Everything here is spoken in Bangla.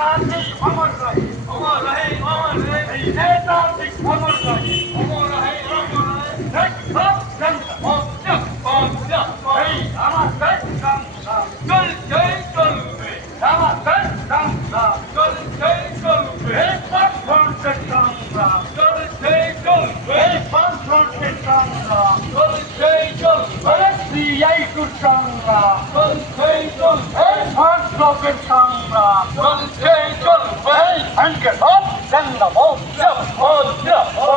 নেতাজি অমর রহে, অমর রহে, অমর রহে, এই নেতাজি অমর রহে, অমর রহে, অমর রহে। দেশ সব জনতা, এই আমার দেশ সংগ্রাম চলছে চলবে, আমার দেশ সংগ্রাম চলছে চলবে, এই বামফ্রন্টের সংগ্রাম চলছে চলবে, এই বামফ্রন্টের সংগ্রাম চলছে চলবে, সিআইটুর সংগ্রাম চলছে চলবে, এই ভারতের সংগ্রাম চলছে চলবে, এই ব্যাংকের জিন্দাবাদ, জিন্দাবাদ, জিন্দাবাদ।